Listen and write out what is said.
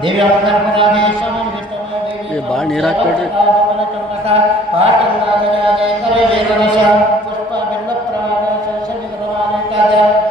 ये बाढ़ निराक पड़ रही